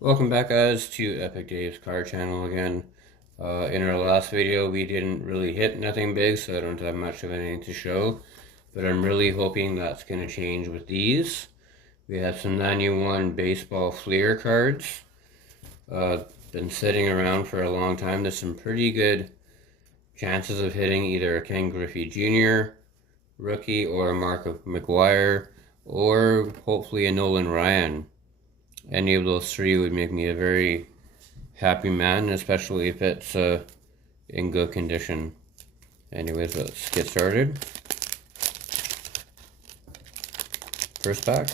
Welcome back, guys, to Epic Dave's Card Channel again. In our last video, we didn't really hit nothing big, so I don't have much of anything to show. But I'm really hoping that's going to change with these. We have some 91 baseball Fleer cards. Been sitting around for a long time. There's some pretty good chances of hitting either a Ken Griffey Jr. rookie or a Mark McGwire, or hopefully a Nolan Ryan. Any of those three would make me a very happy man, especially if it's in good condition. Anyways, let's get started. First pack.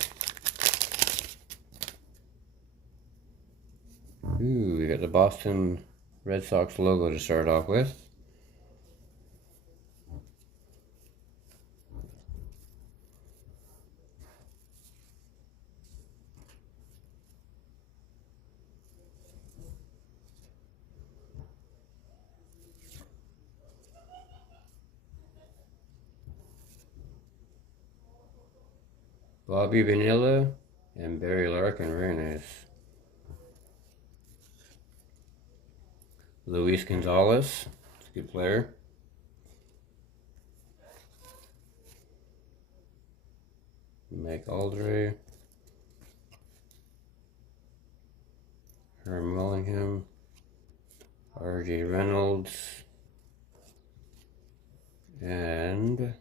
Ooh, we got the Boston Red Sox logo to start off with. Bobby Vanilla and Barry Larkin, very nice. Luis Gonzalez, it's a good player. Mike Aldry. Herm Willingham. R.J. Reynolds. And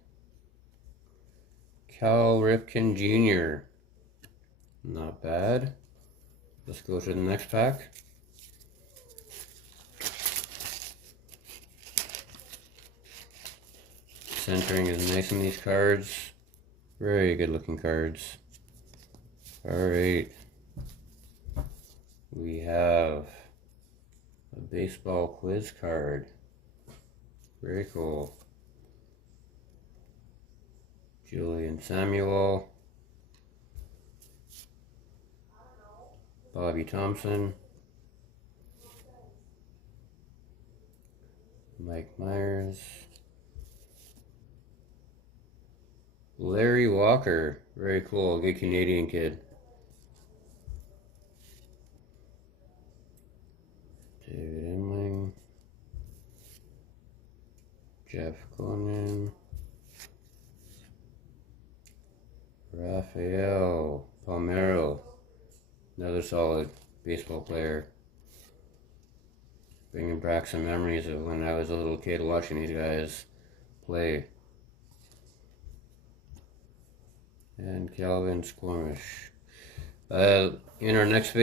Cal Ripken Jr. Not bad. Let's go to the next pack. Centering is nice in these cards. Very good looking cards. Alright. We have a baseball quiz card. Very cool. Julian Samuel. Bobby Thompson. Mike Myers. Larry Walker. Very cool. Good Canadian kid. David Imling. Jeff Conan. Rafael Palmeiro. Another solid baseball player. Bringing back some memories of when I was a little kid watching these guys play. And Calvin Squamish. In our next video,